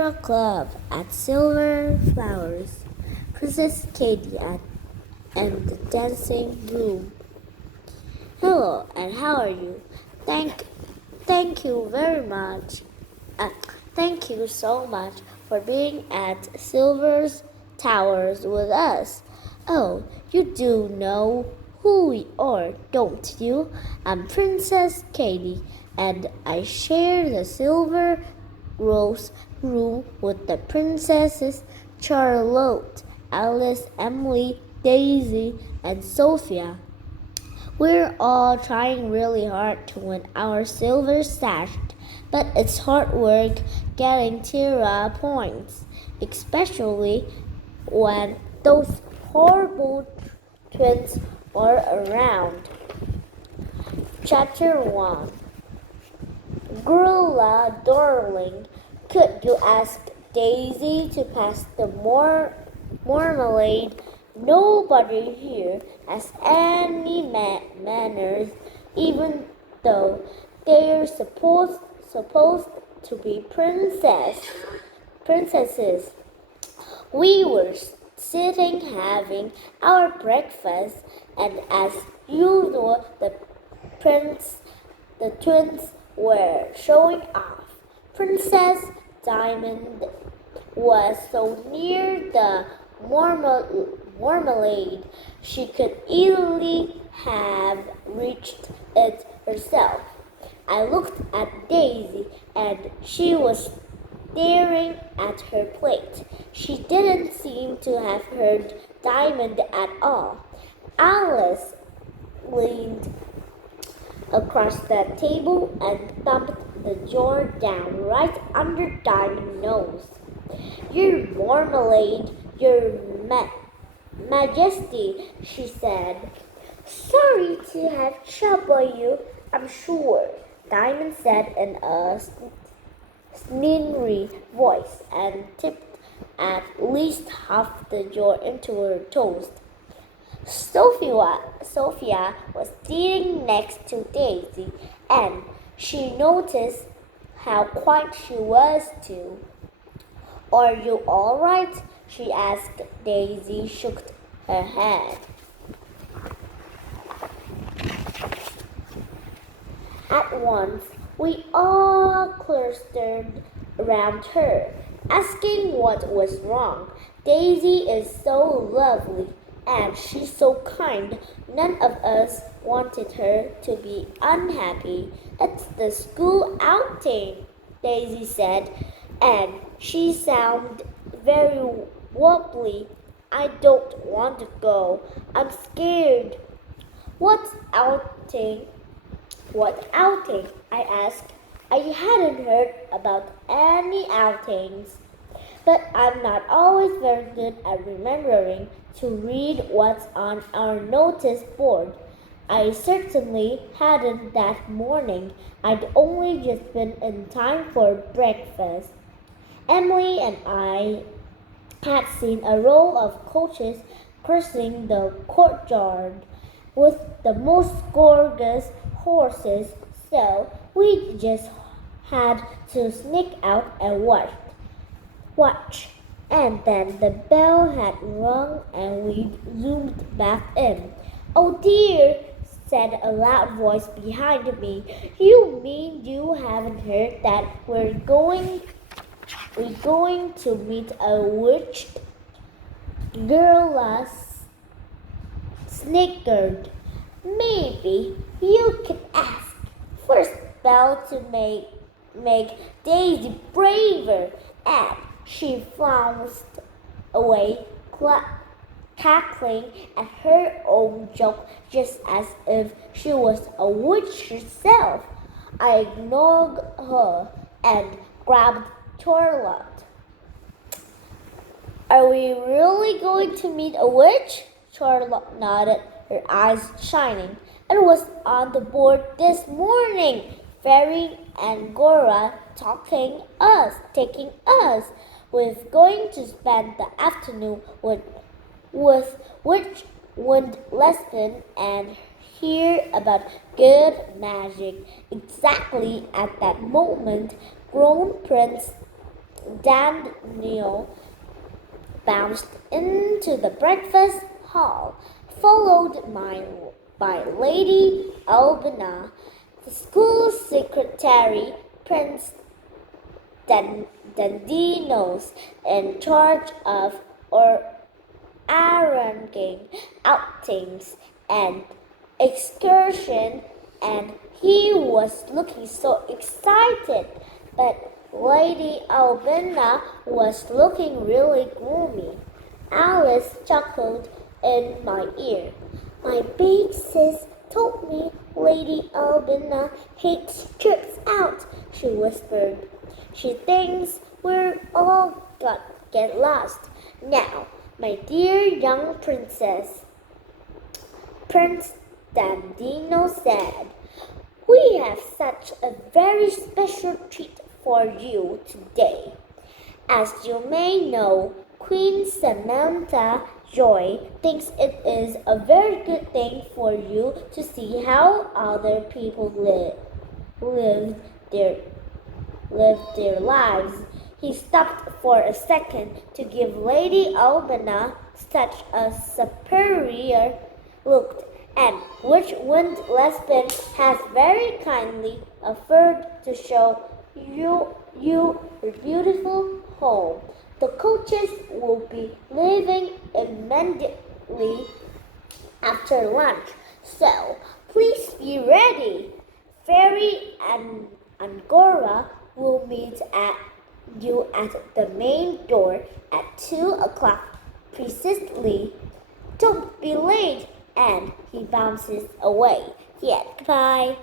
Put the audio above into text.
Club at Silver Flowers, Princess Katie and the dancing room. Hello, and how are you? Thank you very much. Uh, Thank you so much for being at Silver's Towers with us. Oh, you do know who we are, don't you? I'm Princess Katie, and I share the Silver Rose room with the princesses Charlotte, Alice, Emily, Daisy, and Sophia. We're all trying really hard to win our silver sash, but it's hard work getting Tiara points, especially when those horrible twins are around. Chapter 1. Girla, darling, could you ask Daisy to pass the marmalade? Nobody here has any manners, even though they're supposed to be princesses. We were sitting having our breakfast, and as usual, the twins were showing off. Princess Diamond was so near the marmalade she could easily have reached it herself. I looked at Daisy, and she was staring at her plate. She didn't seem to have heard Diamond at all. Alice leaned across the table and thumped the jar down right under Diamond's nose. Your marmalade, your majesty, she said. Sorry to have troubled you, I'm sure, Diamond said in a sneery voice and tipped at least half the jar into her toast. Sophia was sitting next to Daisy, and she noticed how quiet she was too. Are you all right? She asked. Daisy shook her head. At once, we all clustered around her, asking what was wrong. Daisy is so lovely, and she's so kind. None of us wanted her to be unhappy. It's the school outing, Daisy said, and she sounded very wobbly. I don't want to go. I'm scared. What outing? What outing? I asked. I hadn't heard about any outings, but I'm not always very good at remembering to read what's on our notice board. I certainly hadn't that morning. I'd only just been in time for breakfast. Emily and I had seen a row of coaches crossing the courtyard with the most gorgeous horses, so we just had to sneak out and watch. And then the bell had rung and we zoomed back in. Oh dear, said a loud voice behind me. You mean you haven't heard that we're going to meet a witch? Girl snickered. Maybe you could ask First Belle to make Daisy braver, and she flounced away, cackling at her own joke just as if she was a witch herself. I ignored her and grabbed Charlotte. Are we really going to meet a witch? Charlotte nodded, her eyes shining. It was on the board this morning. Fairy and Gora taking us. We're going to spend the afternoon with witch wind lesson and hear about good magic. Exactly at that moment, grown Prince Daniel bounced into the breakfast hall, followed by Lady Albina, the school secretary, Prince Dandinos, in charge of arranging outings and excursion, and he was looking so excited, but Lady Albina was looking really gloomy. Alice chuckled in my ear. My big sis told me Lady Albina hates trips out, she whispered. She thinks we're all gonna get lost. Now, my dear young princess, Prince Dandino said, we have such a very special treat for you today. As you may know, Queen Samantha Joy thinks it is a very good thing for you to see how other people live their lives. He stopped for a second to give Lady Albina such a superior look, and which Wind Lesbian has very kindly offered to show you your beautiful home. The coaches will be leaving immediately after lunch, so please be ready. Fairy and Angora will meet you at the main door at 2 o'clock precisely. Don't be late. And he bounces away. Yeah, goodbye.